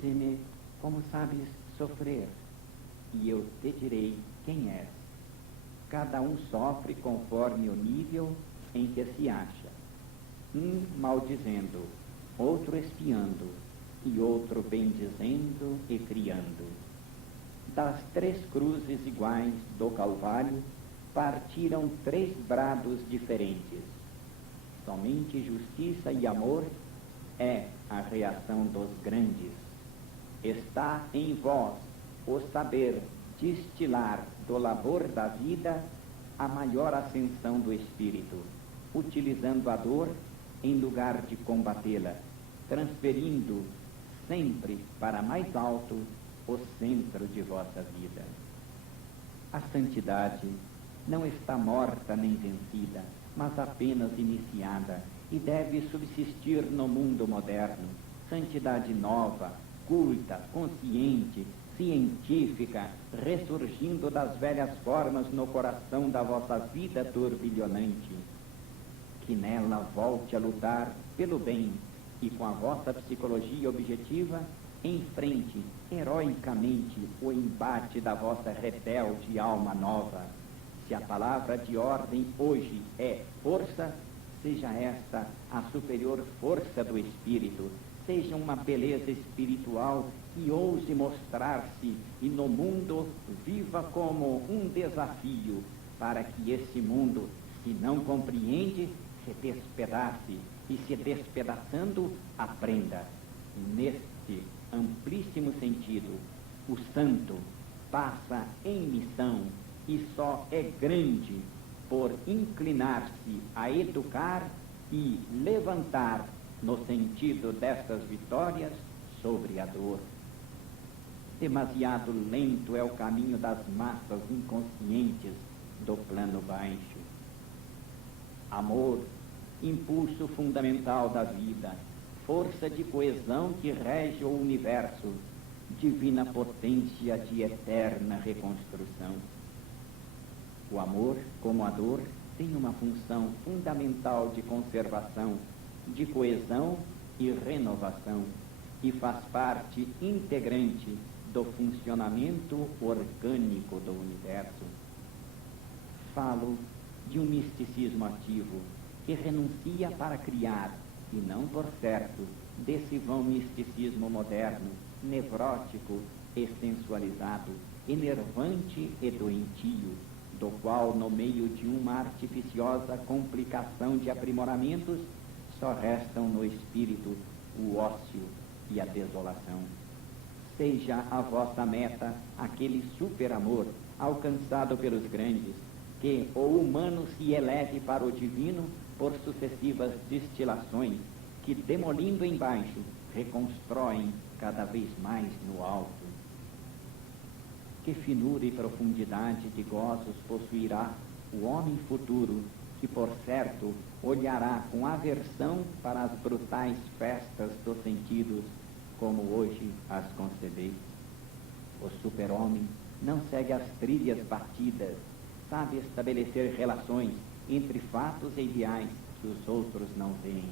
Dize-me como sabes sofrer, e eu te direi quem és. Cada um sofre conforme o nível em que se acha. Um maldizendo, outro espiando, e outro bendizendo e criando. Das 3 cruzes iguais do Calvário, partiram 3 brados diferentes. Somente justiça e amor é a reação dos grandes. Está em vós o saber destilar do labor da vida a maior ascensão do espírito, utilizando a dor em lugar de combatê-la, transferindo sempre para mais alto o centro de vossa vida. A santidade não está morta nem vencida, mas apenas iniciada, e deve subsistir no mundo moderno. Santidade nova, culta, consciente, científica, ressurgindo das velhas formas no coração da vossa vida turbilhonante. Que nela volte a lutar pelo bem e com a vossa psicologia objetiva enfrente heroicamente o embate da vossa rebelde alma nova. Se a palavra de ordem hoje é força, seja esta a superior força do espírito, seja uma beleza espiritual que ouse mostrar-se e no mundo viva como um desafio, para que esse mundo, se não compreende, se despedace e, se despedaçando, aprenda. Neste amplíssimo sentido, o santo passa em missão e só é grande por inclinar-se a educar e levantar no sentido destas vitórias sobre a dor. Demasiado lento é o caminho das massas inconscientes do plano baixo. Amor, impulso fundamental da vida, força de coesão que rege o universo, divina potência de eterna reconstrução. O amor, como a dor, tem uma função fundamental de conservação, de coesão e renovação, e faz parte integrante do funcionamento orgânico do universo. Falo de um misticismo ativo, que renuncia para criar, e não por certo, desse vão misticismo moderno, nevrótico e sensualizado, enervante e doentio, do qual, no meio de uma artificiosa complicação de aprimoramentos, só restam no espírito o ócio e a desolação. Seja a vossa meta aquele super-amor alcançado pelos grandes, que o humano se eleve para o divino por sucessivas destilações, que, demolindo embaixo, reconstroem cada vez mais no alto. Que finura e profundidade de gozos possuirá o homem futuro, que, por certo, olhará com aversão para as brutais festas dos sentidos, como hoje as concebeis. O super-homem não segue as trilhas batidas, sabe estabelecer relações entre fatos e ideais que os outros não veem.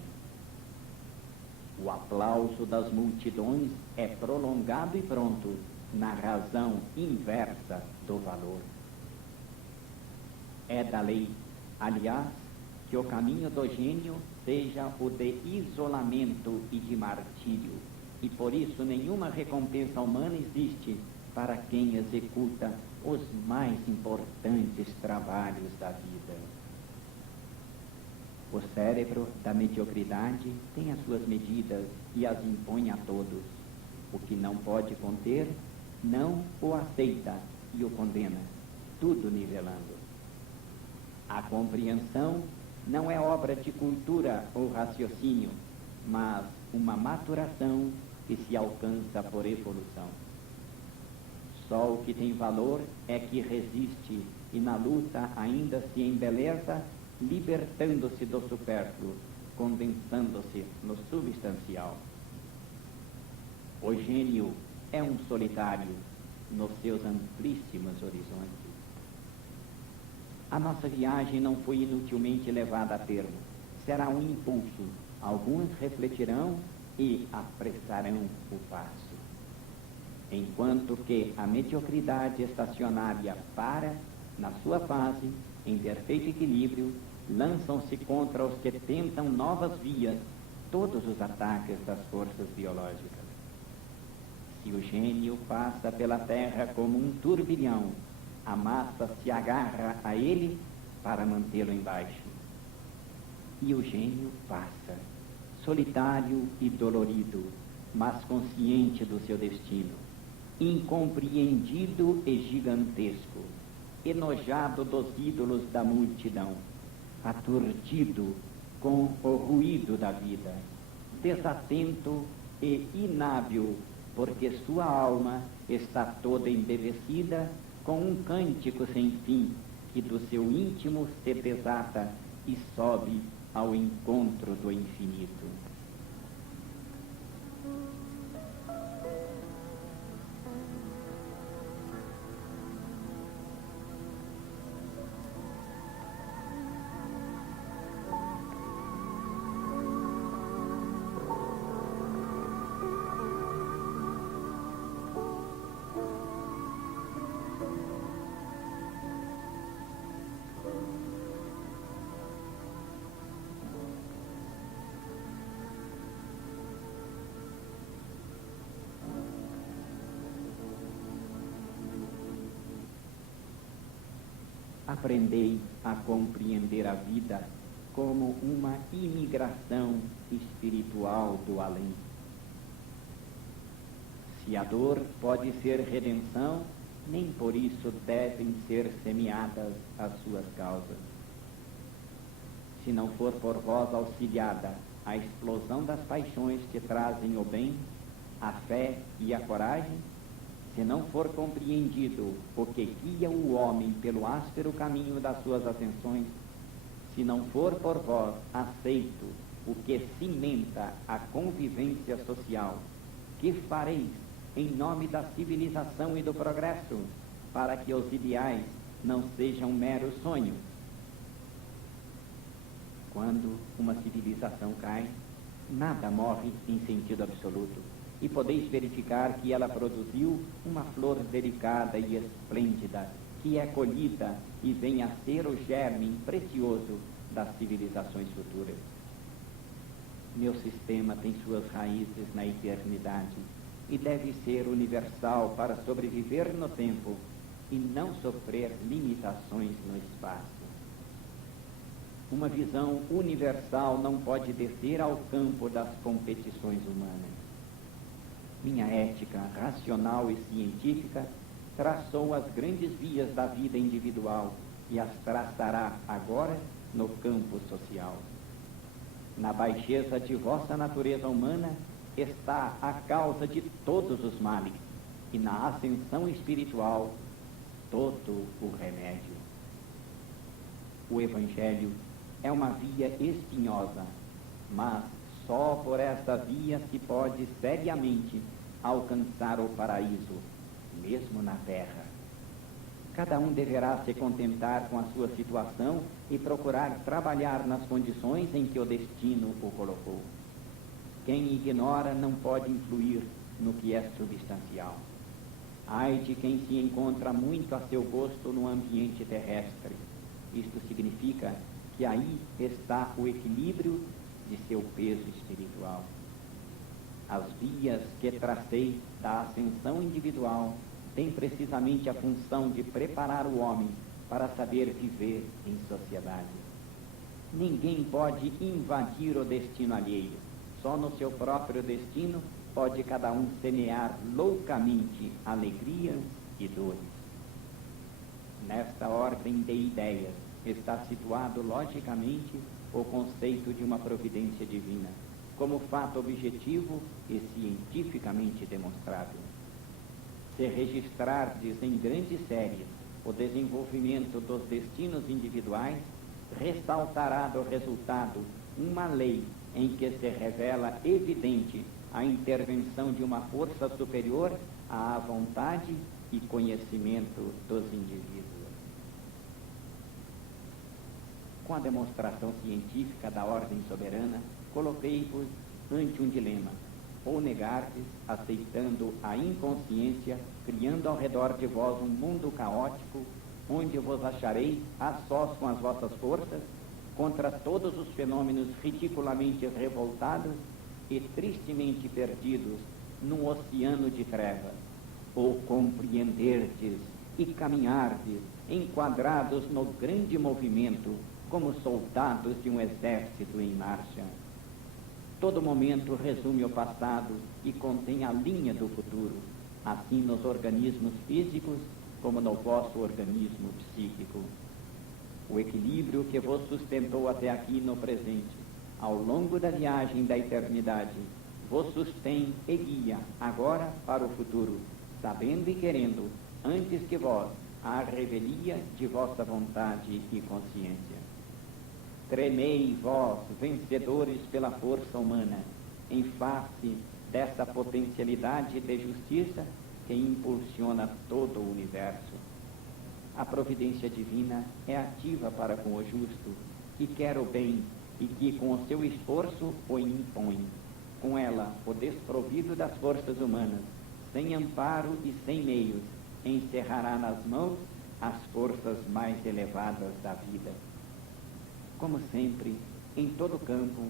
O aplauso das multidões é prolongado e pronto, na razão inversa do valor. É da lei, aliás, que o caminho do gênio seja o de isolamento e de martírio, e por isso nenhuma recompensa humana existe para quem executa os mais importantes trabalhos da vida. O cérebro da mediocridade tem as suas medidas e as impõe a todos. O que não pode conter, não o aceita e o condena, tudo nivelando. A compreensão não é obra de cultura ou raciocínio, mas uma maturação que se alcança por evolução. Só o que tem valor é que resiste e na luta ainda se embeleza, libertando-se do supérfluo, condensando-se no substancial. O gênio é um solitário nos seus amplíssimos horizontes. A nossa viagem não foi inutilmente levada a termo. Será um impulso. Alguns refletirão e apressarão o passo. enquanto que a mediocridade estacionária para, na sua fase, em perfeito equilíbrio, lançam-se contra os que tentam novas vias todos os ataques das forças biológicas. Se o gênio passa pela Terra como um turbilhão, a massa se agarra a ele para mantê-lo embaixo. E o gênio passa, solitário e dolorido, mas consciente do seu destino, incompreendido e gigantesco, enojado dos ídolos da multidão, aturdido com o ruído da vida, desatento e inábil, porque sua alma está toda embevecida com um cântico sem fim que do seu íntimo se desata e sobe ao encontro do infinito. Aprendei a compreender a vida como uma imigração espiritual do além. Se a dor pode ser redenção, nem por isso devem ser semeadas as suas causas. Se não for por vós auxiliada a explosão das paixões que trazem o bem, a fé e a coragem, se não for compreendido o que guia o homem pelo áspero caminho das suas ascensões, se não for por vós aceito o que cimenta a convivência social, que fareis em nome da civilização e do progresso, para que os ideais não sejam meros sonhos? Quando uma civilização cai, nada morre em sentido absoluto. E podeis verificar que ela produziu uma flor delicada e esplêndida, que é colhida e vem a ser o germe precioso das civilizações futuras. Meu sistema tem suas raízes na eternidade e deve ser universal para sobreviver no tempo e não sofrer limitações no espaço. Uma visão universal não pode descer ao campo das competições humanas. Minha ética racional e científica traçou as grandes vias da vida individual e as traçará agora no campo social. Na baixeza de vossa natureza humana está a causa de todos os males, e na ascensão espiritual todo o remédio. O Evangelho é uma via espinhosa, mas só por esta via se pode seriamente alcançar o paraíso, mesmo na terra. Cada um deverá se contentar com a sua situação e procurar trabalhar nas condições em que o destino o colocou. Quem ignora não pode influir no que é substancial. Ai de quem se encontra muito a seu gosto no ambiente terrestre. Isto significa que aí está o equilíbrio de seu peso espiritual. As vias que tracei da ascensão individual têm precisamente a função de preparar o homem para saber viver em sociedade. Ninguém pode invadir o destino alheio. Só no seu próprio destino pode cada um semear loucamente alegrias e dores. Nesta ordem de ideias está situado logicamente o conceito de uma providência divina, como fato objetivo e cientificamente demonstrável. Se registrardes em grandes séries o desenvolvimento dos destinos individuais, ressaltará do resultado uma lei em que se revela evidente a intervenção de uma força superior à vontade e conhecimento dos indivíduos. Com a demonstração científica da ordem soberana, coloquei-vos ante um dilema. ou negardes, aceitando a inconsciência, criando ao redor de vós um mundo caótico, onde vos achareis a sós com as vossas forças, contra todos os fenômenos ridiculamente revoltados e tristemente perdidos num oceano de trevas, ou compreenderdes e caminhardes enquadrados no grande movimento como soldados de um exército em marcha. Todo momento resume o passado e contém a linha do futuro, assim nos organismos físicos como no vosso organismo psíquico. O equilíbrio que vos sustentou até aqui no presente, ao longo da viagem da eternidade, vos sustém e guia agora para o futuro, sabendo e querendo, antes que vós, a revelia de vossa vontade e consciência. Tremei vós, vencedores pela força humana, em face dessa potencialidade de justiça que impulsiona todo o universo. A providência divina é ativa para com o justo, que quer o bem e que com o seu esforço o impõe. Com ela, o desprovido das forças humanas, sem amparo e sem meios, encerrará nas mãos as forças mais elevadas da vida. Como sempre, em todo campo,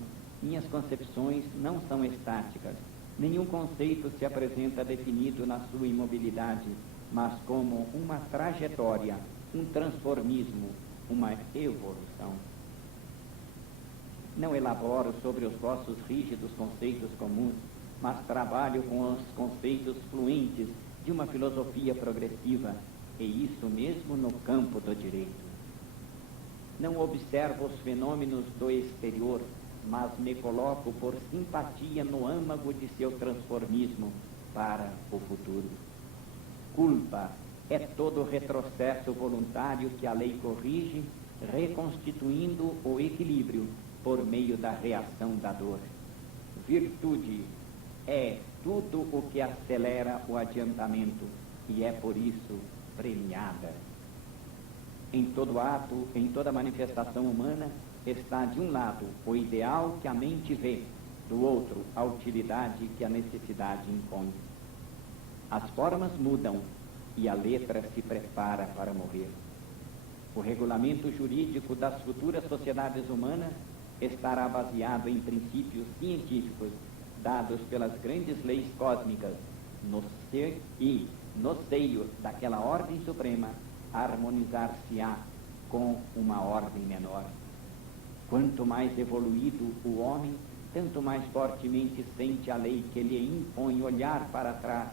minhas concepções não são estáticas. Nenhum conceito se apresenta definido na sua imobilidade, mas como uma trajetória, um transformismo, uma evolução. Não elaboro sobre os vossos rígidos conceitos comuns, mas trabalho com os conceitos fluentes de uma filosofia progressiva, e isso mesmo no campo do direito. Não observo os fenômenos do exterior, mas me coloco por simpatia no âmago de seu transformismo para o futuro. Culpa é todo retrocesso voluntário que a lei corrige, reconstituindo o equilíbrio por meio da reação da dor. Virtude é tudo o que acelera o adiantamento e é por isso premiada. Em todo ato, em toda manifestação humana, está de um lado o ideal que a mente vê, do outro a utilidade que a necessidade impõe. As formas mudam e a letra se prepara para morrer. O regulamento jurídico das futuras sociedades humanas estará baseado em princípios científicos dados pelas grandes leis cósmicas no seio daquela ordem suprema harmonizar-se-á com uma ordem menor. Quanto mais evoluído o homem, tanto mais fortemente sente a lei que lhe impõe olhar para trás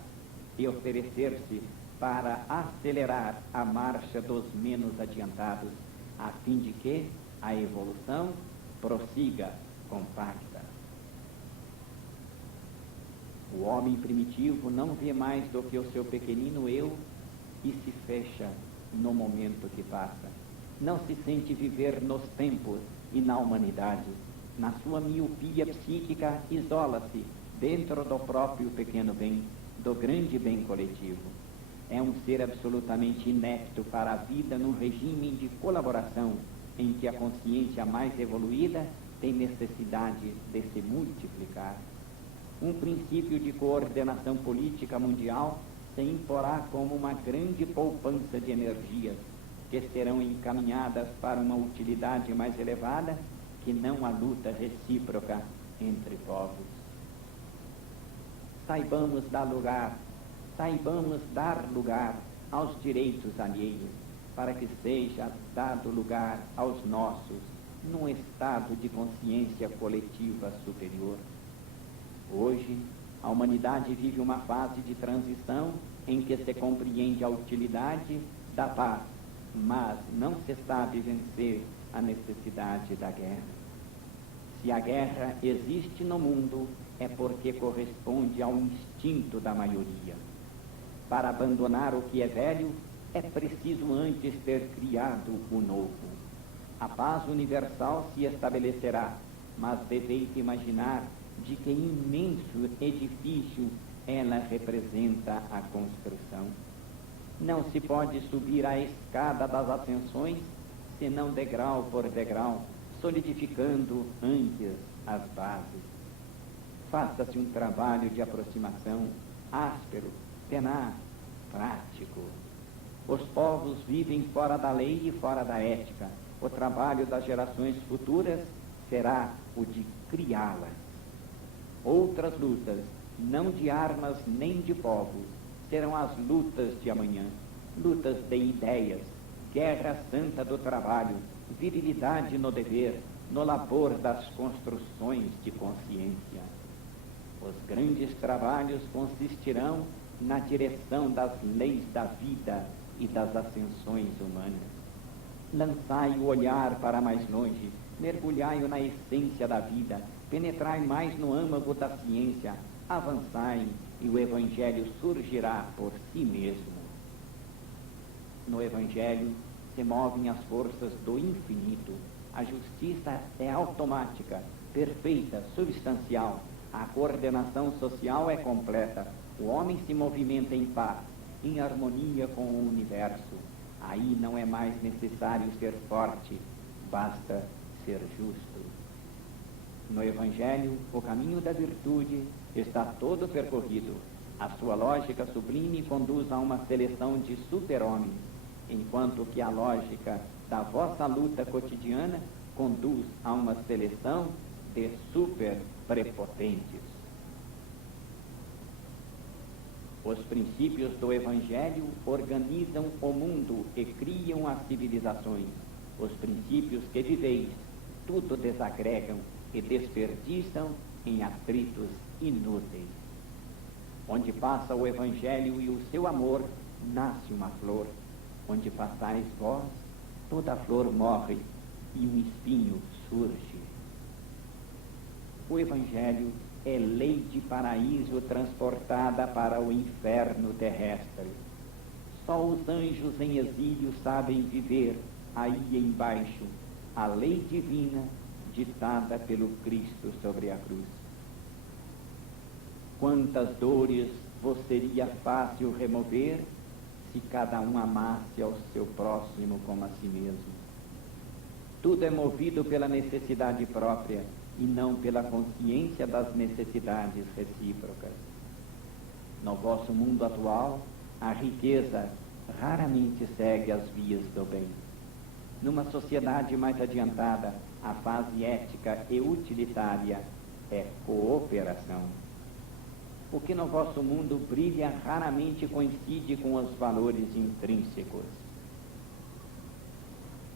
e oferecer-se para acelerar a marcha dos menos adiantados, a fim de que a evolução prossiga compacta. O homem primitivo não vê mais do que o seu pequenino eu e se fecha no momento que passa. Não se sente viver nos tempos e na humanidade. Na sua miopia psíquica, isola-se dentro do próprio pequeno bem, do grande bem coletivo. É um ser absolutamente inepto para a vida num regime de colaboração em que a consciência mais evoluída tem necessidade de se multiplicar. Um princípio de coordenação política mundial se imporá como uma grande poupança de energias que serão encaminhadas para uma utilidade mais elevada que não a luta recíproca entre povos. Saibamos dar lugar aos direitos alheios, para que seja dado lugar aos nossos, num estado de consciência coletiva superior. Hoje, a humanidade vive uma fase de transição em que se compreende a utilidade da paz, mas não se sabe vencer a necessidade da guerra. Se a guerra existe no mundo, é porque corresponde ao instinto da maioria. Para abandonar o que é velho, é preciso antes ter criado o novo. A paz universal se estabelecerá, mas deveis imaginar de que imenso edifício ela representa a construção. Não se pode subir a escada das ascensões, senão degrau por degrau, solidificando antes as bases. faça-se um trabalho de aproximação áspero, tenaz, prático. Os povos vivem fora da lei e fora da ética. O trabalho das gerações futuras será o de criá-las. Outras lutas, não de armas nem de povos, serão as lutas de amanhã, lutas de ideias, guerra santa do trabalho, virilidade no dever, no labor das construções de consciência. Os grandes trabalhos consistirão na direção das leis da vida e das ascensões humanas. Lançai o olhar para mais longe, mergulhai-o na essência da vida, penetrai mais no âmago da ciência, avançai e o Evangelho surgirá por si mesmo. No Evangelho se movem as forças do infinito. A justiça é automática, perfeita, substancial. A coordenação social é completa. O homem se movimenta em paz, em harmonia com o universo. Aí não é mais necessário ser forte, basta ser justo. No Evangelho, o caminho da virtude está todo percorrido. A sua lógica sublime conduz a uma seleção de super-homens, enquanto que a lógica da vossa luta cotidiana conduz a uma seleção de super-prepotentes. Os princípios do Evangelho organizam o mundo e criam as civilizações. Os princípios que viveis tudo desagregam e desperdiçam em atritos inúteis. Onde passa o Evangelho e o seu amor, nasce uma flor. Onde passais vós, toda a flor morre e um espinho surge. O Evangelho é lei de paraíso transportada para o inferno terrestre. Só os anjos em exílio sabem viver aí embaixo a lei divina ditada pelo Cristo sobre a cruz. Quantas dores vos seria fácil remover se cada um amasse ao seu próximo como a si mesmo. Tudo é movido pela necessidade própria e não pela consciência das necessidades recíprocas. No vosso mundo atual, a riqueza raramente segue as vias do bem. Numa sociedade mais adiantada, a fase ética e utilitária é cooperação. O que no vosso mundo brilha raramente coincide com os valores intrínsecos.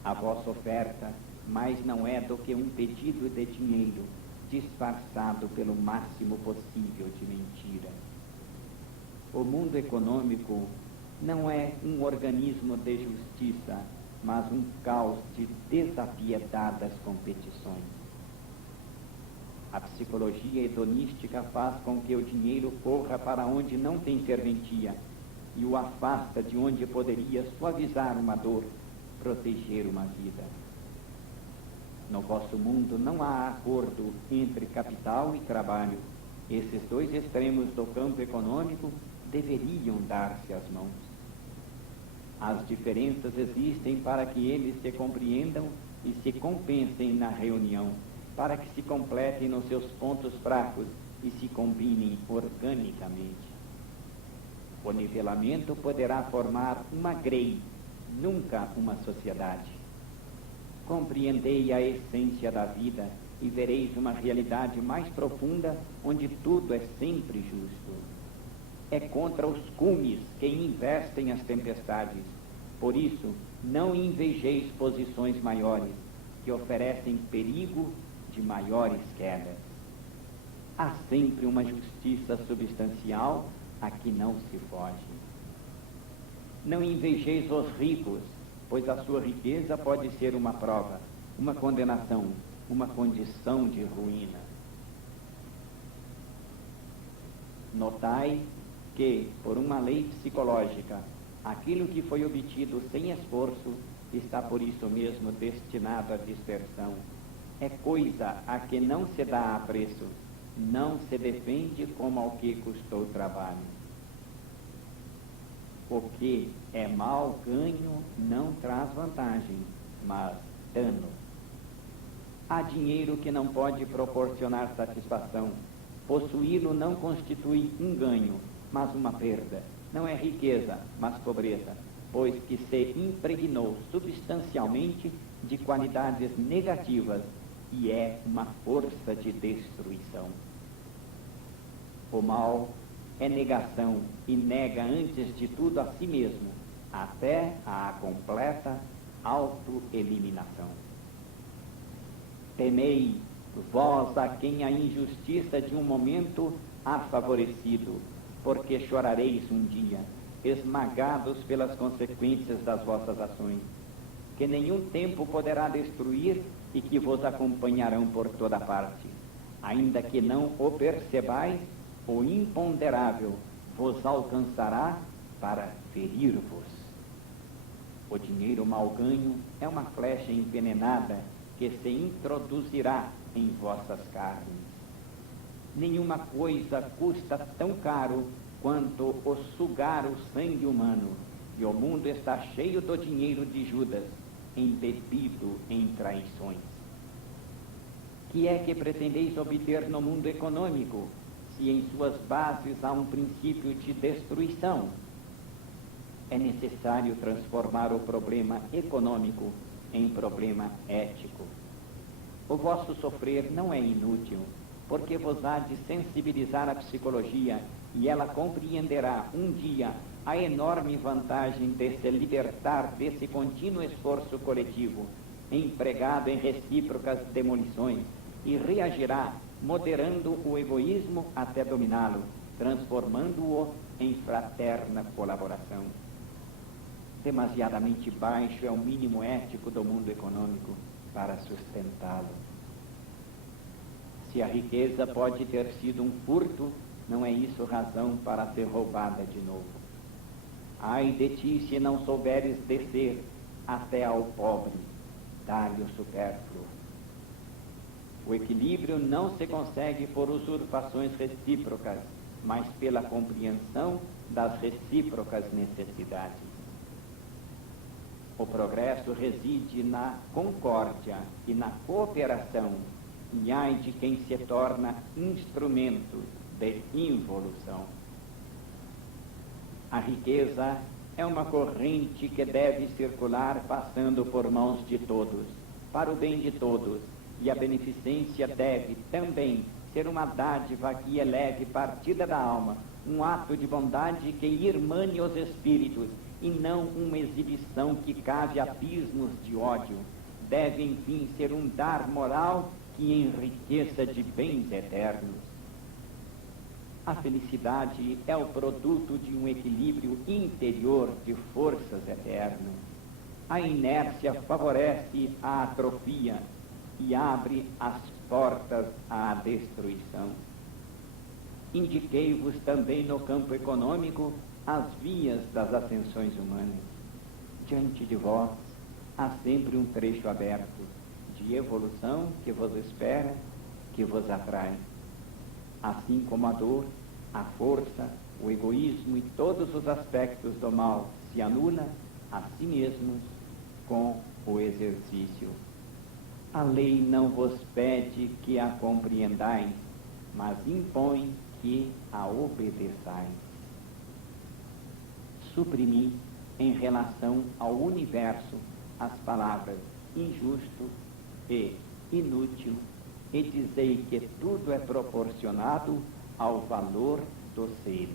A vossa oferta mais não é do que um pedido de dinheiro disfarçado pelo máximo possível de mentira. O mundo econômico não é um organismo de justiça, mas um caos de desapiedadas competições. A psicologia hedonística faz com que o dinheiro corra para onde não tem serventia e o afasta de onde poderia suavizar uma dor, proteger uma vida. No vosso mundo não há acordo entre capital e trabalho. Esses dois extremos do campo econômico deveriam dar-se as mãos. As diferenças existem para que eles se compreendam e se compensem na reunião, para que se completem nos seus pontos fracos e se combinem organicamente. O nivelamento poderá formar uma grey, nunca uma sociedade. Compreendei a essência da vida e vereis uma realidade mais profunda onde tudo é sempre justo. É contra os cumes que investem as tempestades. Por isso, não invejeis posições maiores, que oferecem perigo de maiores quedas. Há sempre uma justiça substancial a que não se foge. Não invejeis os ricos, pois a sua riqueza pode ser uma prova, uma condenação, uma condição de ruína. Notai que, por uma lei psicológica, aquilo que foi obtido sem esforço está por isso mesmo destinado à dispersão. É coisa a que não se dá a preço, não se defende como ao que custou trabalho. O que é mal ganho não traz vantagem, mas dano. Há dinheiro que não pode proporcionar satisfação, Possuí-lo não constitui um ganho, mas uma perda. Não é riqueza, mas pobreza, pois que se impregnou substancialmente de qualidades negativas e é uma força de destruição. O mal é negação e nega antes de tudo a si mesmo, até a completa autoeliminação. Temei, vós a quem a injustiça de um momento há favorecido, porque chorareis um dia, esmagados pelas consequências das vossas ações, que nenhum tempo poderá destruir e que vos acompanharão por toda parte. Ainda que não o percebais, o imponderável vos alcançará para ferir-vos. O dinheiro mal ganho é uma flecha envenenada que se introduzirá em vossas carnes. Nenhuma coisa custa tão caro quanto o sugar o sangue humano, e o mundo está cheio do dinheiro de Judas, embebido em traições. Que é que pretendeis obter no mundo econômico, se em suas bases há um princípio de destruição? É necessário transformar o problema econômico em problema ético. O vosso sofrer não é inútil, porque vos há de sensibilizar a psicologia e ela compreenderá um dia a enorme vantagem de se libertar desse contínuo esforço coletivo, empregado em recíprocas demolições, e reagirá moderando o egoísmo até dominá-lo, transformando-o em fraterna colaboração. Demasiadamente baixo é o mínimo ético do mundo econômico para sustentá-lo. Se a riqueza pode ter sido um furto, não é isso razão para ser roubada de novo. Ai de ti se não souberes descer até ao pobre, dá-lhe o supérfluo. O equilíbrio não se consegue por usurpações recíprocas, mas pela compreensão das recíprocas necessidades. O progresso reside na concórdia e na cooperação, e ai de quem se torna instrumento de involução. A riqueza é uma corrente que deve circular passando por mãos de todos, para o bem de todos, e a beneficência deve também ser uma dádiva que eleve partida da alma, um ato de bondade que irmane os espíritos, e não uma exibição que cave abismos de ódio. Deve, enfim, ser um dar moral que enriqueça de bens eternos. A felicidade é o produto de um equilíbrio interior de forças eternas. A inércia favorece a atrofia e abre as portas à destruição. Indiquei-vos também no campo econômico as vias das ascensões humanas. Diante de vós há sempre um trecho aberto de evolução que vos espera, que vos atrai. Assim como a dor, a força, o egoísmo e todos os aspectos do mal se anulam a si mesmos com o exercício. A lei não vos pede que a compreendais, mas impõe que a obedeçais. Suprimi em relação ao universo as palavras injusto e inútil e dizei que tudo é proporcionado ao valor dos seres.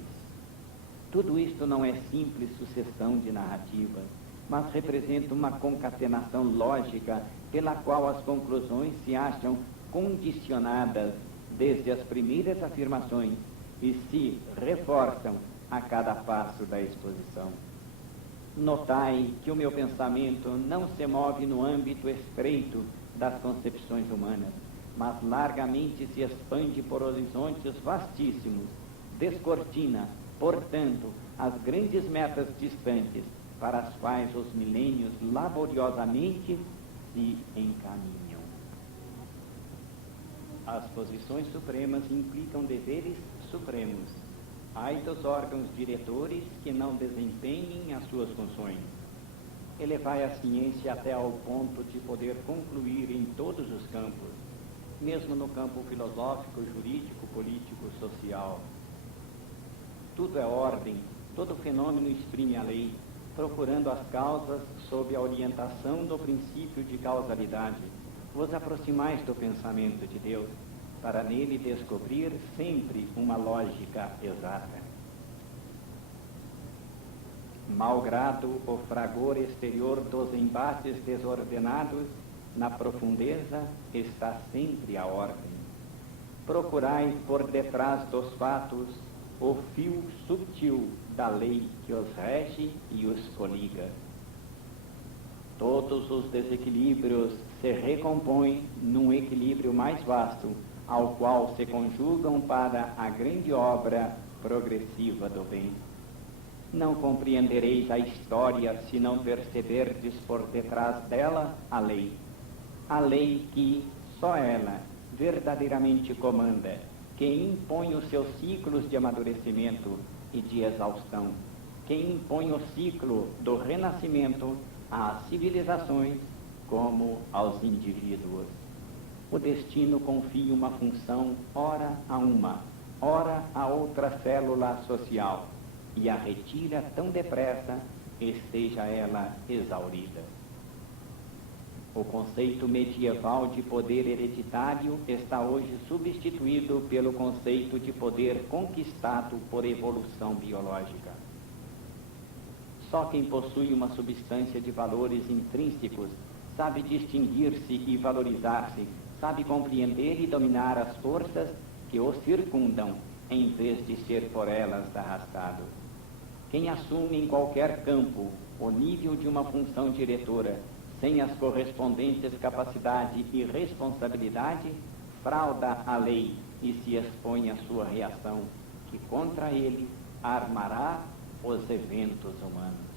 Tudo isto não é simples sucessão de narrativas, mas representa uma concatenação lógica pela qual as conclusões se acham condicionadas desde as primeiras afirmações e se reforçam a cada passo da exposição. Notai que o meu pensamento não se move no âmbito estreito das concepções humanas, mas largamente se expande por horizontes vastíssimos, descortina, portanto, as grandes metas distantes para as quais os milênios laboriosamente se encaminham. As posições supremas implicam deveres supremos. Ai dos órgãos diretores que não desempenhem as suas funções. Elevai a ciência até ao ponto de poder concluir em todos os campos. mesmo no campo filosófico, jurídico, político, social. Tudo é ordem, todo fenômeno exprime a lei, procurando as causas sob a orientação do princípio de causalidade. Vos aproximais do pensamento de Deus, para nele descobrir sempre uma lógica exata. Malgrado o fragor exterior dos embates desordenados, na profundeza está sempre a ordem. Procurai por detrás dos fatos o fio sutil da lei que os rege e os coliga. Todos os desequilíbrios se recompõem num equilíbrio mais vasto, ao qual se conjugam para a grande obra progressiva do bem. Não compreendereis a história se não perceberdes por detrás dela a lei que só ela verdadeiramente comanda, que impõe os seus ciclos de amadurecimento e de exaustão, que impõe o ciclo do renascimento às civilizações como aos indivíduos. O destino confia uma função ora a uma, ora a outra célula social, e a retira tão depressa, esteja ela exaurida. O conceito medieval de poder hereditário está hoje substituído pelo conceito de poder conquistado por evolução biológica. Só quem possui uma substância de valores intrínsecos sabe distinguir-se e valorizar-se, sabe compreender e dominar as forças que o circundam, em vez de ser por elas arrastado. Quem assume em qualquer campo o nível de uma função diretora, sem as correspondentes capacidade e responsabilidade, frauda a lei e se expõe à sua reação, que contra ele armará os eventos humanos.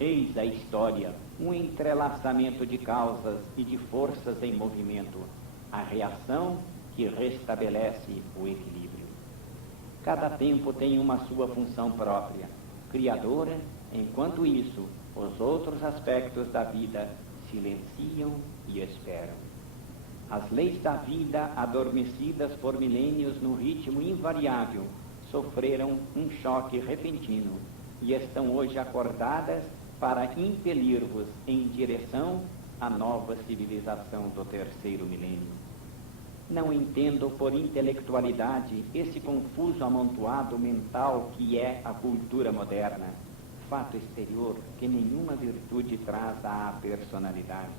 Eis a história, um entrelaçamento de causas e de forças em movimento, a reação que restabelece o equilíbrio. Cada tempo tem uma sua função própria, criadora. Enquanto isso, os outros aspectos da vida silenciam e esperam. As leis da vida, adormecidas por milênios no ritmo invariável, sofreram um choque repentino e estão hoje acordadas para impelir-vos em direção à nova civilização do terceiro milênio. Não entendo por intelectualidade esse confuso amontoado mental que é a cultura moderna, fato exterior que nenhuma virtude traz à personalidade,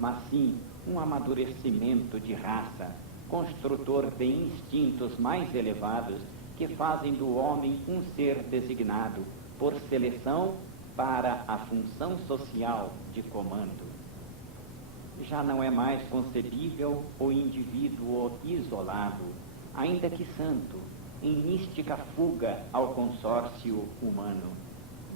mas sim um amadurecimento de raça, construtor de instintos mais elevados que fazem do homem um ser designado por seleção para a função social de comando. Já não é mais concebível o indivíduo isolado, ainda que santo, em mística fuga ao consórcio humano,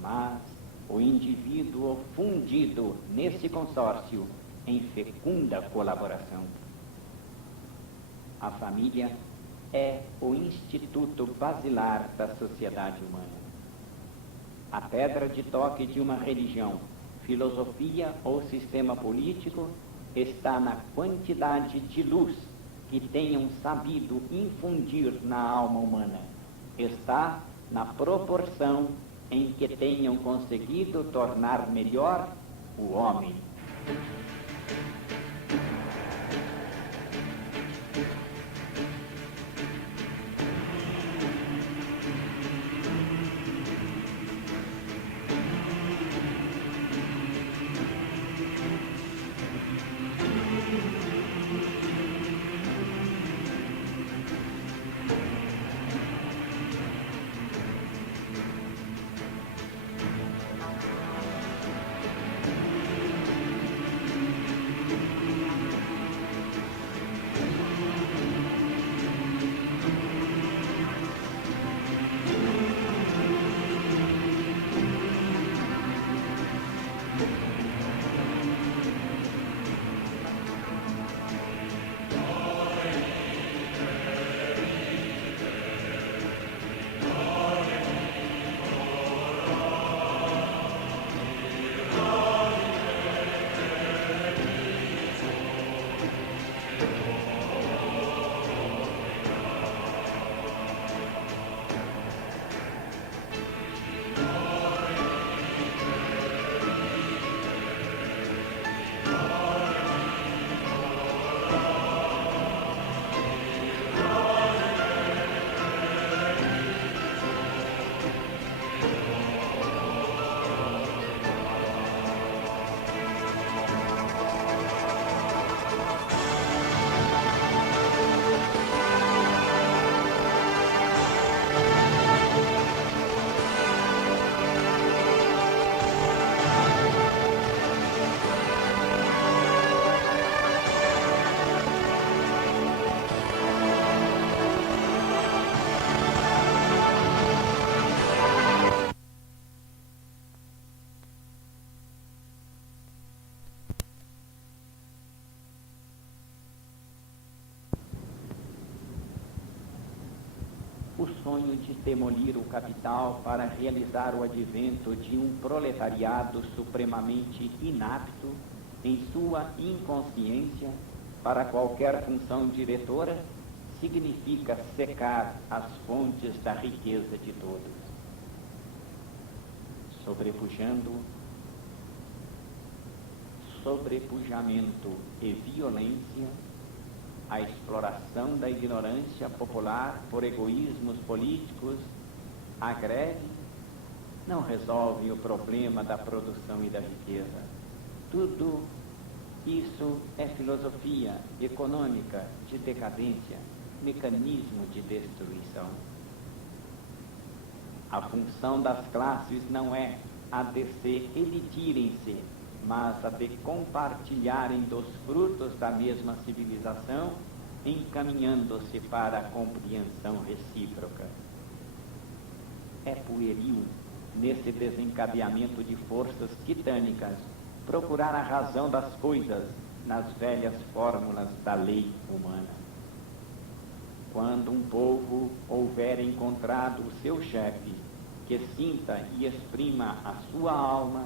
mas o indivíduo fundido nesse consórcio em fecunda colaboração. A família é o instituto basilar da sociedade humana. A pedra de toque de uma religião, filosofia ou sistema político está na quantidade de luz que tenham sabido infundir na alma humana, está na proporção em que tenham conseguido tornar melhor o homem. o sonho de demolir o capital para realizar o advento de um proletariado supremamente inapto em sua inconsciência para qualquer função diretora, significa secar as fontes da riqueza de todos, sobrepujamento e violência, a exploração da ignorância popular por egoísmos políticos, a greve, não resolve o problema da produção e da riqueza. Tudo isso é filosofia econômica de decadência, mecanismo de destruição. A função das classes não é a de se elitirem-se, mas a de compartilharem dos frutos da mesma civilização, encaminhando-se para a compreensão recíproca. É pueril, nesse desencadeamento de forças titânicas, procurar a razão das coisas nas velhas fórmulas da lei humana. Quando um povo houver encontrado o seu chefe, que sinta e exprima a sua alma,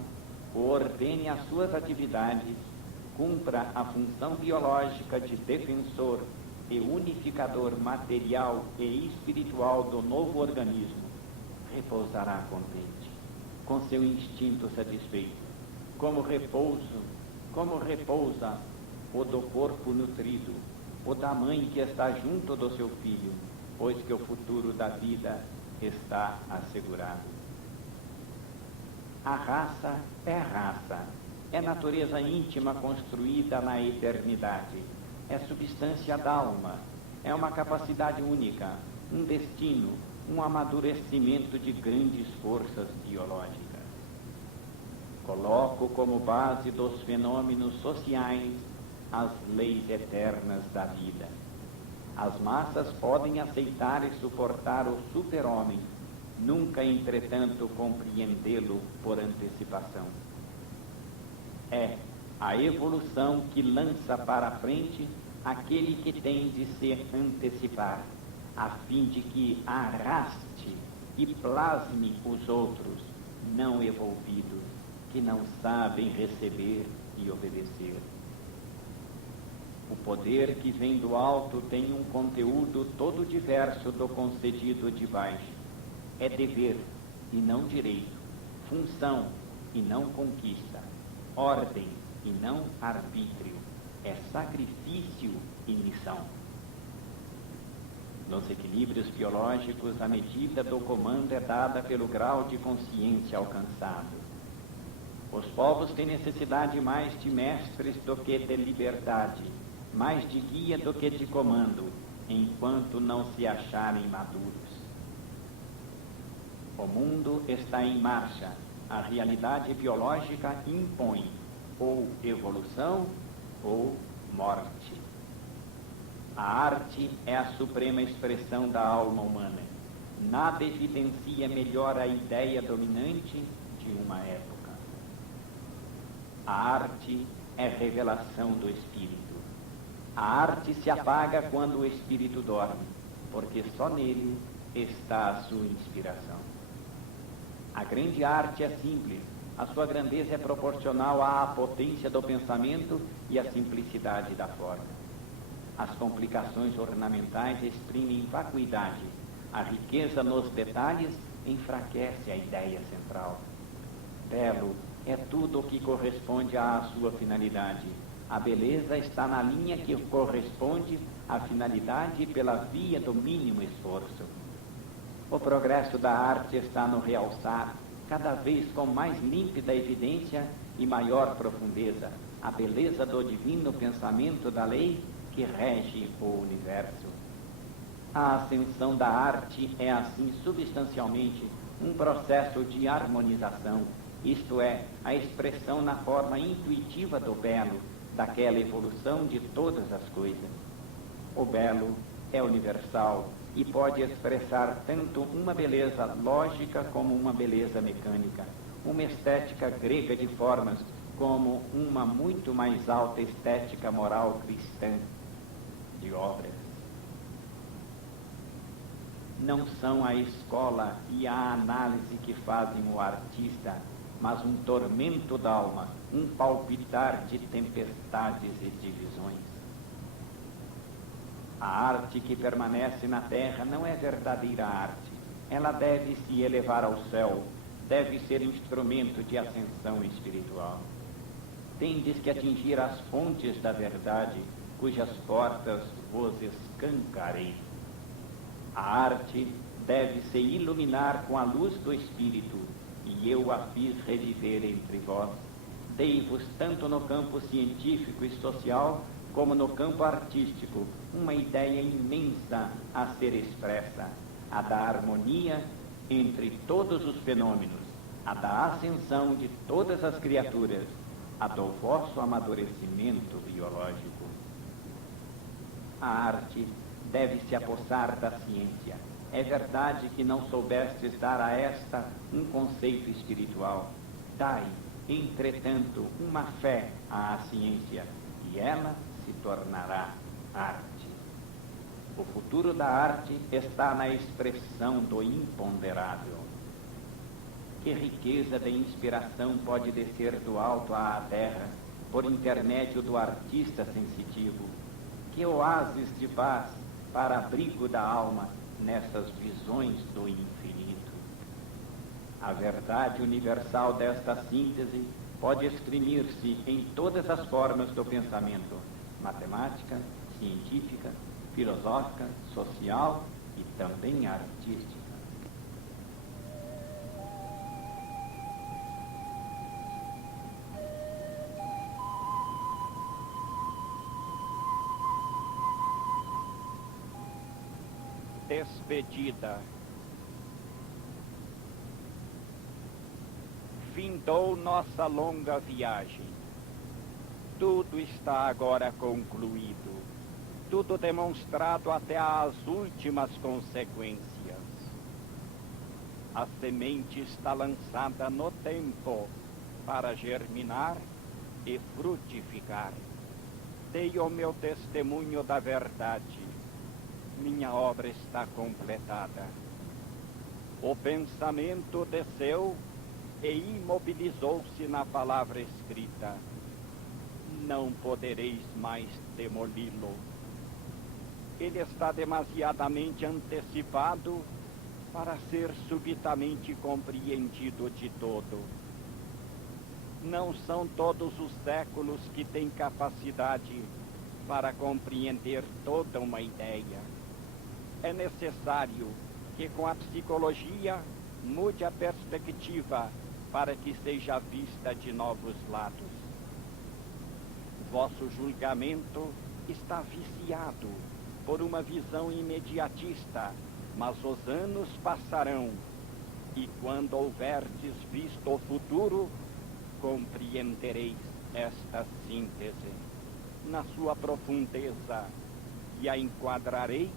ordene as suas atividades, cumpra a função biológica de defensor e unificador material e espiritual do novo organismo, repousará contente, com seu instinto satisfeito, como repousa o do corpo nutrido, o da mãe que está junto do seu filho, pois que o futuro da vida está assegurado. A raça, é natureza íntima construída na eternidade, é substância da alma, é uma capacidade única, um destino, um amadurecimento de grandes forças biológicas. Coloco como base dos fenômenos sociais as leis eternas da vida. As massas podem aceitar e suportar o super-homem, nunca, entretanto, compreendê-lo por antecipação. É a evolução que lança para a frente aquele que tem de se antecipar, a fim de que arraste e plasme os outros, não evolvidos, que não sabem receber e obedecer. O poder que vem do alto tem um conteúdo todo diverso do concedido de baixo. É dever e não direito, função e não conquista, ordem e não arbítrio, é sacrifício e missão. Nos equilíbrios biológicos, a medida do comando é dada pelo grau de consciência alcançado. Os povos têm necessidade mais de mestres do que de liberdade, mais de guia do que de comando, enquanto não se acharem maduros. O mundo está em marcha, a realidade biológica impõe ou evolução ou morte. A arte é a suprema expressão da alma humana. Nada evidencia melhor a ideia dominante de uma época. A arte é revelação do espírito. A arte se apaga quando o espírito dorme, porque só nele está a sua inspiração. A grande arte é simples, a sua grandeza é proporcional à potência do pensamento e à simplicidade da forma. As complicações ornamentais exprimem vacuidade, a riqueza nos detalhes enfraquece a ideia central. Belo é tudo o que corresponde à sua finalidade. A beleza está na linha que corresponde à finalidade pela via do mínimo esforço. O progresso da arte está no realçar, cada vez com mais límpida evidência e maior profundeza, a beleza do divino pensamento da lei que rege o universo. A ascensão da arte é, assim, substancialmente, um processo de harmonização, isto é, a expressão na forma intuitiva do belo, daquela evolução de todas as coisas. O belo é universal e pode expressar tanto uma beleza lógica como uma beleza mecânica, uma estética grega de formas como uma muito mais alta estética moral cristã de obras. não são a escola e a análise que fazem o artista, mas um tormento d'alma, um palpitar de tempestades e divisões. A arte que permanece na terra não é verdadeira arte. Ela deve se elevar ao céu, deve ser instrumento de ascensão espiritual. Tendes que atingir as fontes da verdade, cujas portas vos escancarei. A arte deve se iluminar com a luz do Espírito, e eu a fiz reviver entre vós. Dei-vos, tanto no campo científico e social, como no campo artístico, uma ideia imensa a ser expressa, a da harmonia entre todos os fenômenos, a da ascensão de todas as criaturas, a do vosso amadurecimento biológico. A arte deve se apossar da ciência. É verdade que não soubestes dar a esta um conceito espiritual. Dai, entretanto, uma fé à ciência, e ela se tornará arte. O futuro da arte está na expressão do imponderável. Que riqueza de inspiração pode descer do alto à terra, por intermédio do artista sensitivo. Que oásis de paz para abrigo da alma nessas visões do infinito. A verdade universal desta síntese pode exprimir-se em todas as formas do pensamento, matemática, científica, filosófica, social e também artística. Despedida. Findou nossa longa viagem. Tudo está agora concluído. Tudo demonstrado até às últimas consequências. A semente está lançada no tempo para germinar e frutificar. Dei o meu testemunho da verdade. Minha obra está completada. O pensamento desceu e imobilizou-se na palavra escrita. Não podereis mais demoli-lo. Ele está demasiadamente antecipado para ser subitamente compreendido de todo. Não são todos os séculos que têm capacidade para compreender toda uma ideia. É necessário que com a psicologia mude a perspectiva para que seja vista de novos lados. Vosso julgamento está viciado por uma visão imediatista, mas os anos passarão e quando houverdes visto o futuro, compreendereis esta síntese na sua profundeza e a enquadrareis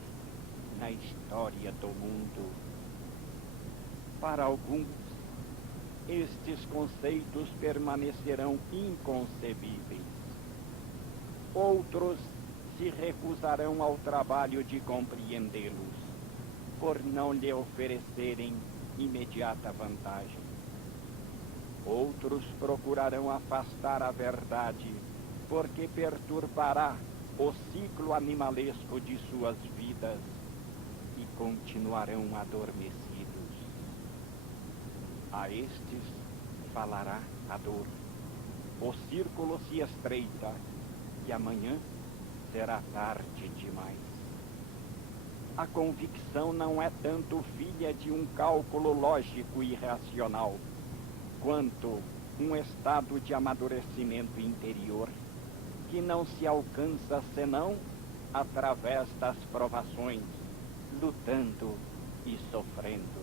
na história do mundo. Para alguns, estes conceitos permanecerão inconcebíveis. Outros se recusarão ao trabalho de compreendê-los, por não lhe oferecerem imediata vantagem. Outros procurarão afastar a verdade, porque perturbará o ciclo animalesco de suas vidas e continuarão adormecidos. A estes falará a dor. O círculo se estreita e amanhã será tarde demais. A convicção não é tanto filha de um cálculo lógico e racional, quanto um estado de amadurecimento interior que não se alcança senão através das provações, lutando e sofrendo.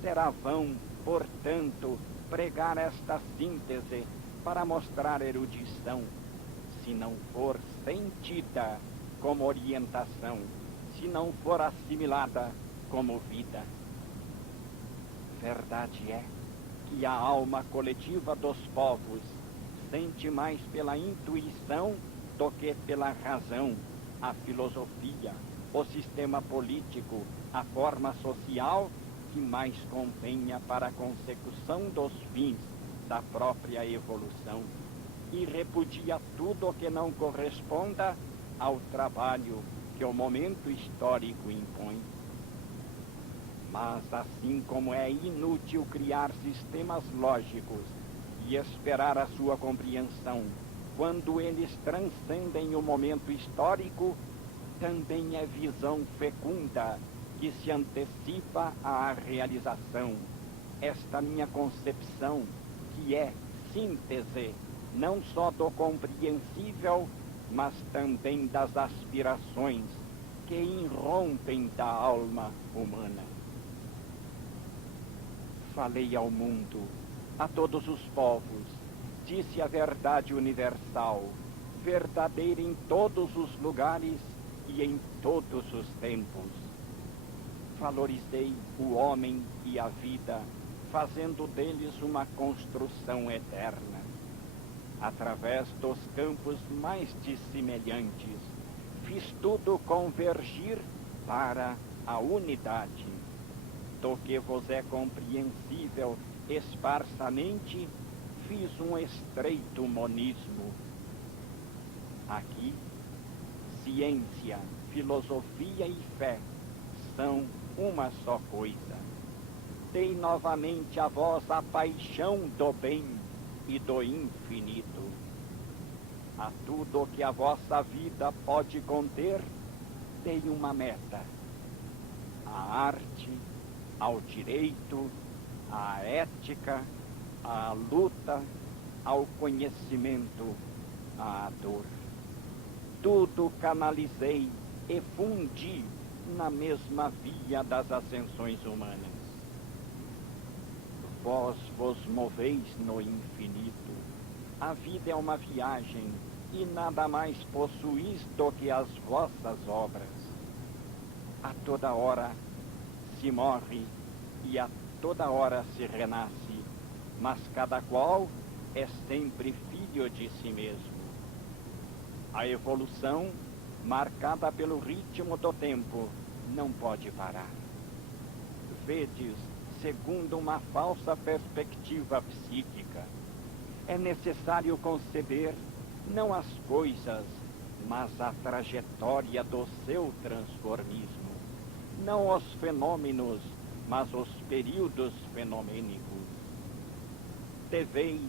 Será vão, portanto, pregar esta síntese para mostrar erudição, se não for sentida como orientação, se não for assimilada como vida. Verdade é que a alma coletiva dos povos sente mais pela intuição do que pela razão, a filosofia, o sistema político, a forma social que mais convenha para a consecução dos fins da própria evolução, e repudia tudo o que não corresponda ao trabalho que o momento histórico impõe. Mas assim como é inútil criar sistemas lógicos e esperar a sua compreensão quando eles transcendem o momento histórico, também é visão fecunda que se antecipa à realização. Esta minha concepção, que é síntese não só do compreensível, mas também das aspirações que irrompem da alma humana. Falei ao mundo, a todos os povos, disse a verdade universal, verdadeira em todos os lugares e em todos os tempos. Valorizei o homem e a vida, fazendo deles uma construção eterna. Através dos campos mais dissemelhantes, fiz tudo convergir para a unidade. Do que vos é compreensível esparsamente, fiz um estreito monismo. Aqui, ciência, filosofia e fé são uma só coisa. Dei novamente a vós a paixão do bem e do infinito. A tudo o que a vossa vida pode conter, dei uma meta. A arte, ao direito, à ética, à luta, ao conhecimento, à dor. Tudo canalizei e fundi na mesma via das ascensões humanas. Vós vos moveis no infinito. A vida é uma viagem e nada mais possuís do que as vossas obras. A toda hora se morre e a toda hora se renasce, mas cada qual é sempre filho de si mesmo. A evolução, marcada pelo ritmo do tempo, não pode parar. Vedes, segundo uma falsa perspectiva psíquica, é necessário conceber não as coisas, mas a trajetória do seu transformismo, não os fenômenos, mas os períodos fenomênicos. Deveis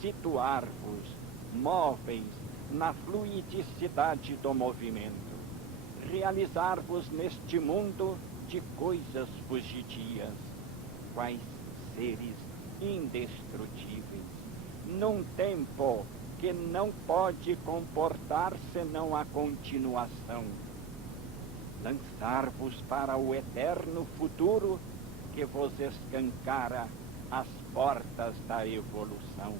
situar-vos, móveis, na fluidicidade do movimento, realizar-vos neste mundo de coisas fugidias, quais seres indestrutíveis, num tempo que não pode comportar senão a continuação. Lançar-vos para o eterno futuro que vos escancara as portas da evolução.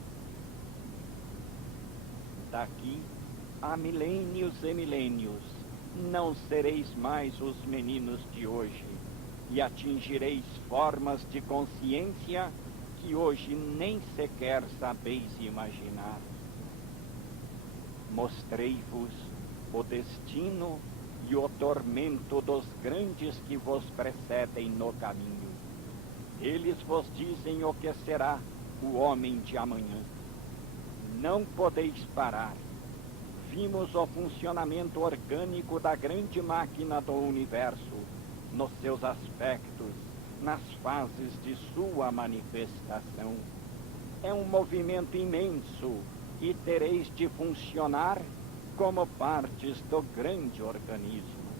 Daqui a milênios e milênios, não sereis mais os meninos de hoje, e atingireis formas de consciência que hoje nem sequer sabeis imaginar. Mostrei-vos o destino e o tormento dos grandes que vos precedem no caminho. Eles vos dizem o que será o homem de amanhã. Não podeis parar. Vimos o funcionamento orgânico da grande máquina do universo, nos seus aspectos, nas fases de sua manifestação. É um movimento imenso e tereis de funcionar como partes do grande organismo.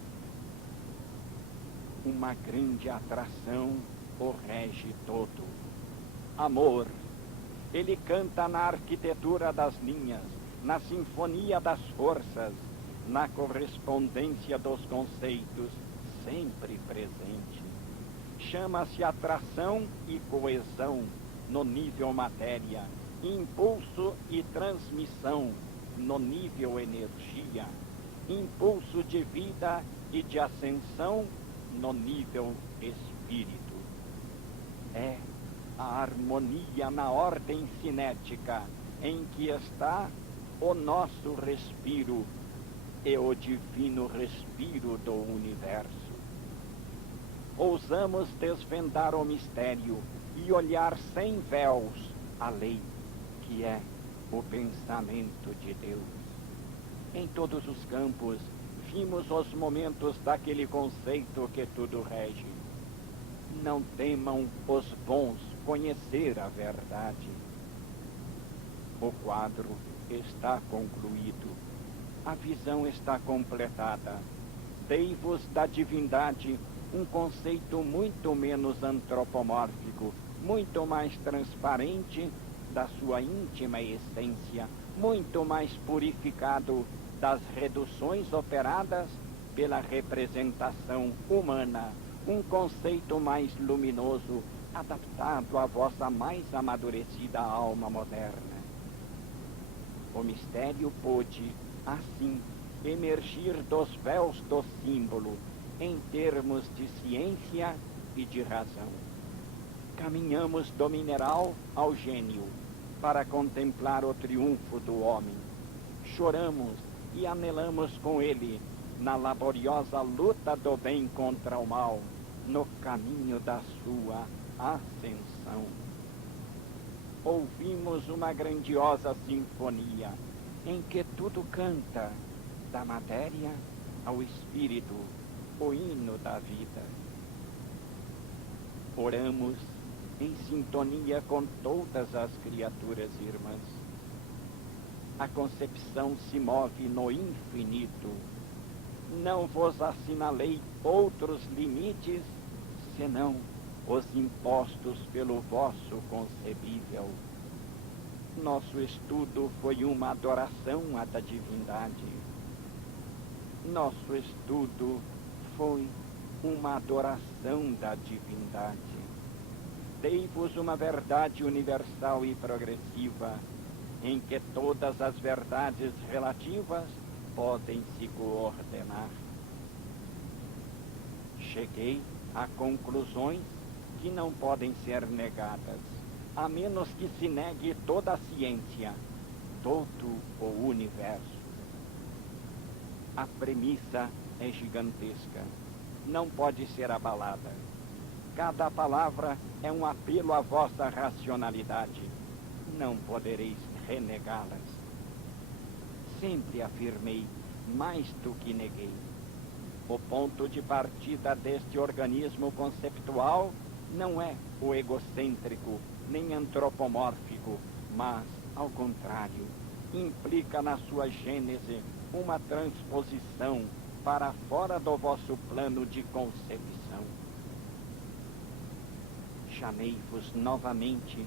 Uma grande atração o rege todo. Amor. Ele canta na arquitetura das linhas, na sinfonia das forças, na correspondência dos conceitos, sempre presente. Chama-se atração e coesão no nível matéria, impulso e transmissão no nível energia, impulso de vida e de ascensão no nível espírito. É a harmonia na ordem cinética em que está o nosso respiro, e o divino respiro do universo. Ousamos desvendar o mistério e olhar sem véus a lei, que é o pensamento de Deus. Em todos os campos, vimos os momentos daquele conceito que tudo rege. Não temam os bons conhecer a verdade. O quadro está concluído. A visão está completada. Dei-vos da divindade um conceito muito menos antropomórfico, muito mais transparente da sua íntima essência, muito mais purificado das reduções operadas pela representação humana, um conceito mais luminoso, adaptado à vossa mais amadurecida alma moderna. O mistério pôde, assim, emergir dos véus do símbolo, em termos de ciência e de razão. Caminhamos do mineral ao gênio, para contemplar o triunfo do homem. Choramos e anelamos com ele, na laboriosa luta do bem contra o mal, no caminho da sua ascensão. Ouvimos uma grandiosa sinfonia, em que tudo canta, da matéria ao espírito, o hino da vida. Oramos em sintonia com todas as criaturas irmãs. A concepção se move no infinito. Não vos assinalei outros limites, senão os impostos pelo vosso concebível. Nosso estudo foi uma adoração à divindade. Nosso estudo foi uma adoração da divindade. Dei-vos uma verdade universal e progressiva, em que todas as verdades relativas podem se coordenar. Cheguei a conclusões que não podem ser negadas, a menos que se negue toda a ciência, todo o universo. A premissa é gigantesca, não pode ser abalada. Cada palavra é um apelo à vossa racionalidade, não podereis renegá-las. Sempre afirmei, mais do que neguei. O ponto de partida deste organismo conceptual não é o egocêntrico, nem antropomórfico, mas, ao contrário, implica na sua gênese uma transposição para fora do vosso plano de concepção. Chamei-vos novamente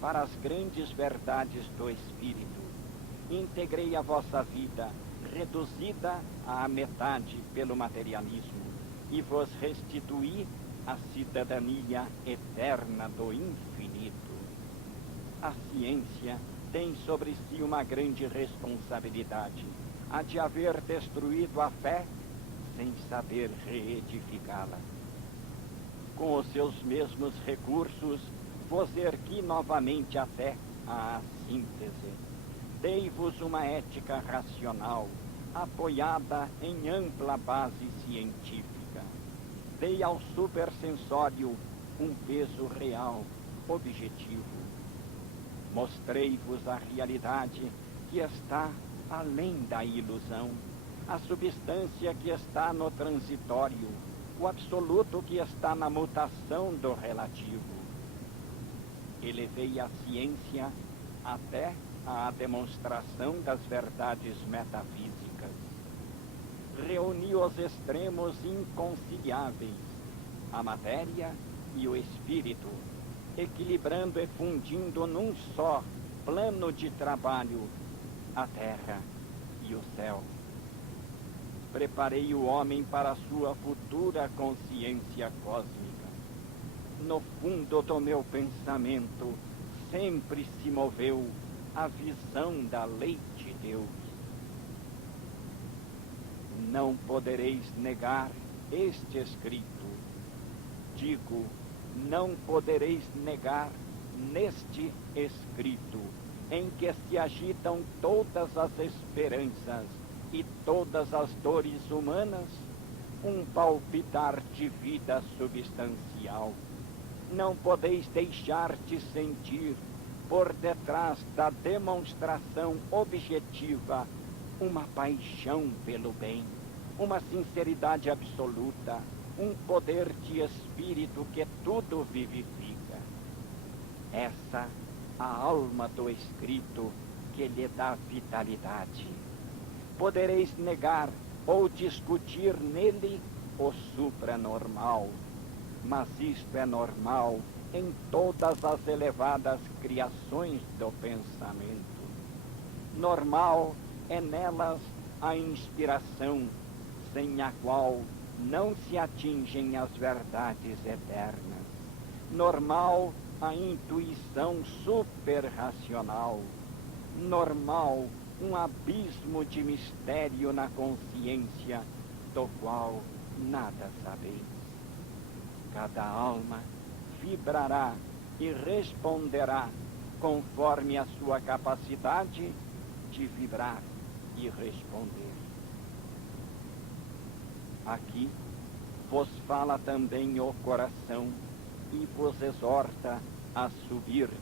para as grandes verdades do Espírito. Integrei a vossa vida, reduzida à metade pelo materialismo, e vos restituí a cidadania eterna do infinito. A ciência tem sobre si uma grande responsabilidade, a de haver destruído a fé sem saber reedificá-la. Com os seus mesmos recursos, vos ergui novamente até à síntese. Dei-vos uma ética racional, apoiada em ampla base científica. Dei ao supersensório um peso real, objetivo. Mostrei-vos a realidade que está além da ilusão, a substância que está no transitório, o absoluto que está na mutação do relativo. Elevei a ciência até a demonstração das verdades metafísicas. Reuni os extremos inconciliáveis, a matéria e o espírito, equilibrando e fundindo num só plano de trabalho a terra e o céu. Preparei o homem para a sua futura consciência cósmica. No fundo do meu pensamento sempre se moveu a visão da lei de Deus. Não podereis negar este escrito. Digo, não podereis negar neste escrito, em que se agitam todas as esperanças e todas as dores humanas um palpitar de vida substancial. Não podeis deixar de sentir, por detrás da demonstração objetiva, uma paixão pelo bem, uma sinceridade absoluta, um poder de espírito que tudo vivifica. Essa a alma do escrito que lhe dá vitalidade. Podereis negar ou discutir nele o supranormal, mas isto é normal em todas as elevadas criações do pensamento. Normal é nelas a inspiração, sem a qual não se atingem as verdades eternas. Normal a intuição superracional. Normal um abismo de mistério na consciência, do qual nada sabeis. Cada alma vibrará e responderá conforme a sua capacidade de vibrar e responder. Aqui vos fala também o coração e vos exorta a subirdes.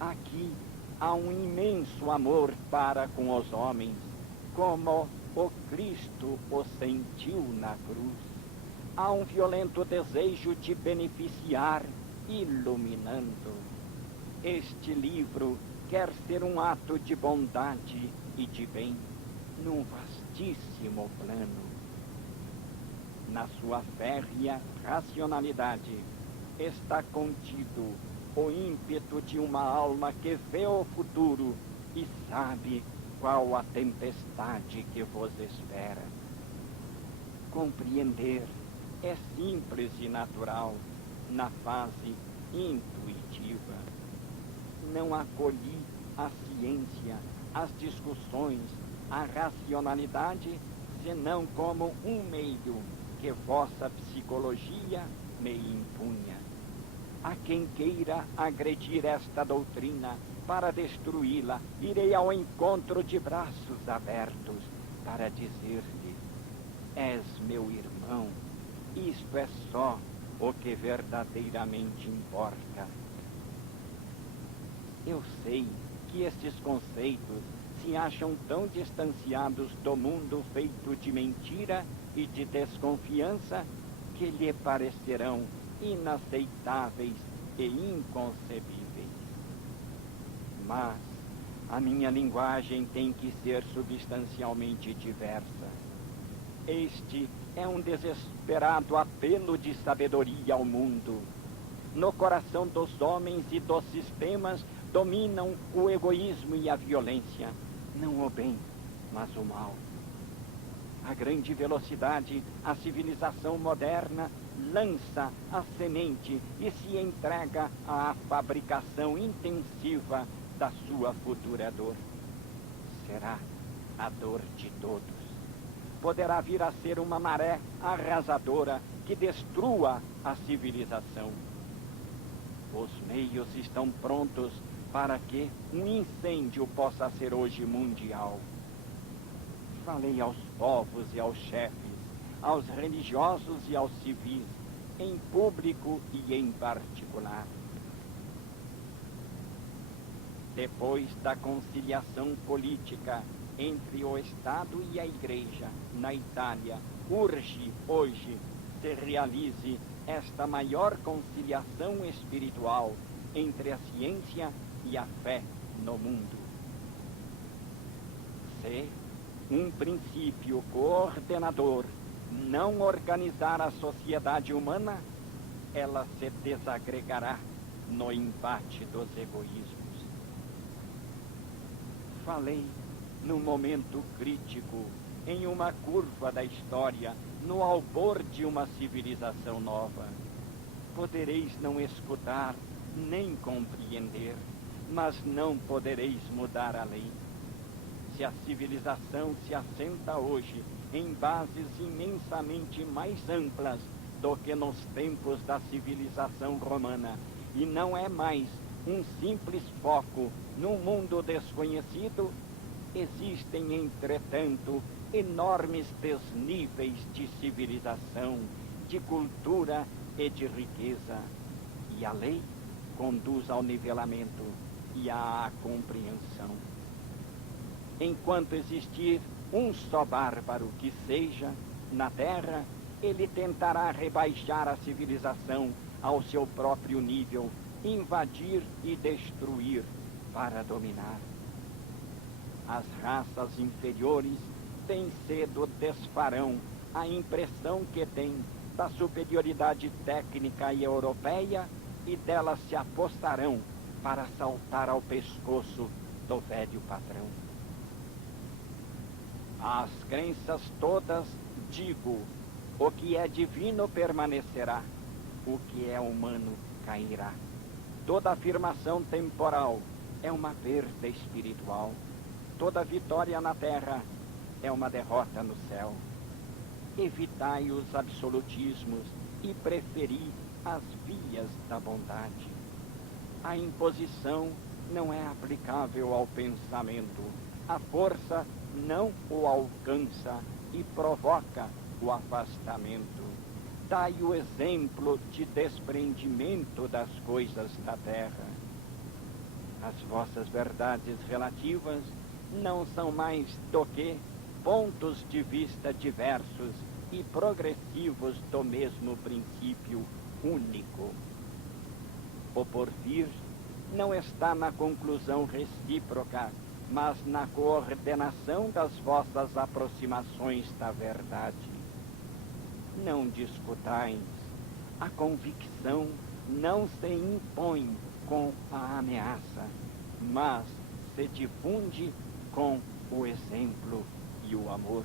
Aqui há um imenso amor para com os homens, como o Cristo o sentiu na cruz. Há um violento desejo de beneficiar, iluminando. Este livro quer ser um ato de bondade e de bem, num vastíssimo plano. Na sua férrea racionalidade está contido o ímpeto de uma alma que vê o futuro e sabe qual a tempestade que vos espera. Compreender é simples e natural na fase intuitiva. Não acolhi a ciência, as discussões, a racionalidade, senão como um meio que vossa psicologia me impunha. A quem queira agredir esta doutrina para destruí-la, irei ao encontro de braços abertos para dizer-lhe: és meu irmão, isto é só o que verdadeiramente importa. Eu sei que estes conceitos se acham tão distanciados do mundo feito de mentira e de desconfiança que lhe parecerão inaceitáveis e inconcebíveis. Mas a minha linguagem tem que ser substancialmente diversa. Este é um desesperado apelo de sabedoria ao mundo. No coração dos homens e dos sistemas dominam o egoísmo e a violência, não o bem, mas o mal. A grande velocidade, a civilização moderna lança a semente e se entrega à fabricação intensiva da sua futura dor. Será a dor de todos. Poderá vir a ser uma maré arrasadora que destrua a civilização. Os meios estão prontos para que um incêndio possa ser hoje mundial. Falei aos povos e aos chefes, aos religiosos e aos civis, em público e em particular. Depois da conciliação política entre o Estado e a Igreja na Itália, urge hoje se realize esta maior conciliação espiritual entre a ciência e a fé no mundo. Se um princípio coordenador não organizar a sociedade humana, ela se desagregará no embate dos egoísmos. Falei num momento crítico, em uma curva da história, no albor de uma civilização nova. Podereis não escutar, nem compreender, mas não podereis mudar a lei. Se a civilização se assenta hoje em bases imensamente mais amplas do que nos tempos da civilização romana, e não é mais um simples foco num mundo desconhecido, Existem, entretanto, enormes desníveis de civilização, de cultura e de riqueza, e a lei conduz ao nivelamento e à compreensão. Enquanto existir um só bárbaro que seja na terra, ele tentará rebaixar a civilização ao seu próprio nível, invadir e destruir para dominar. As raças inferiores bem cedo desfarão a impressão que têm da superioridade técnica e europeia e delas se apostarão para saltar ao pescoço do velho patrão. As crenças todas, digo, o que é divino permanecerá, o que é humano cairá. Toda afirmação temporal é uma perda espiritual. Toda vitória na terra é uma derrota no céu. Evitai os absolutismos e preferi as vias da bondade. A imposição não é aplicável ao pensamento. A força não o alcança e provoca o afastamento. Dai o exemplo de desprendimento das coisas da terra. As vossas verdades relativas não são mais do que pontos de vista diversos e progressivos do mesmo princípio único. O porvir não está na conclusão recíproca, mas na coordenação das vossas aproximações da verdade. Não discutais. A convicção não se impõe com a ameaça, mas se difunde com o exemplo e o amor.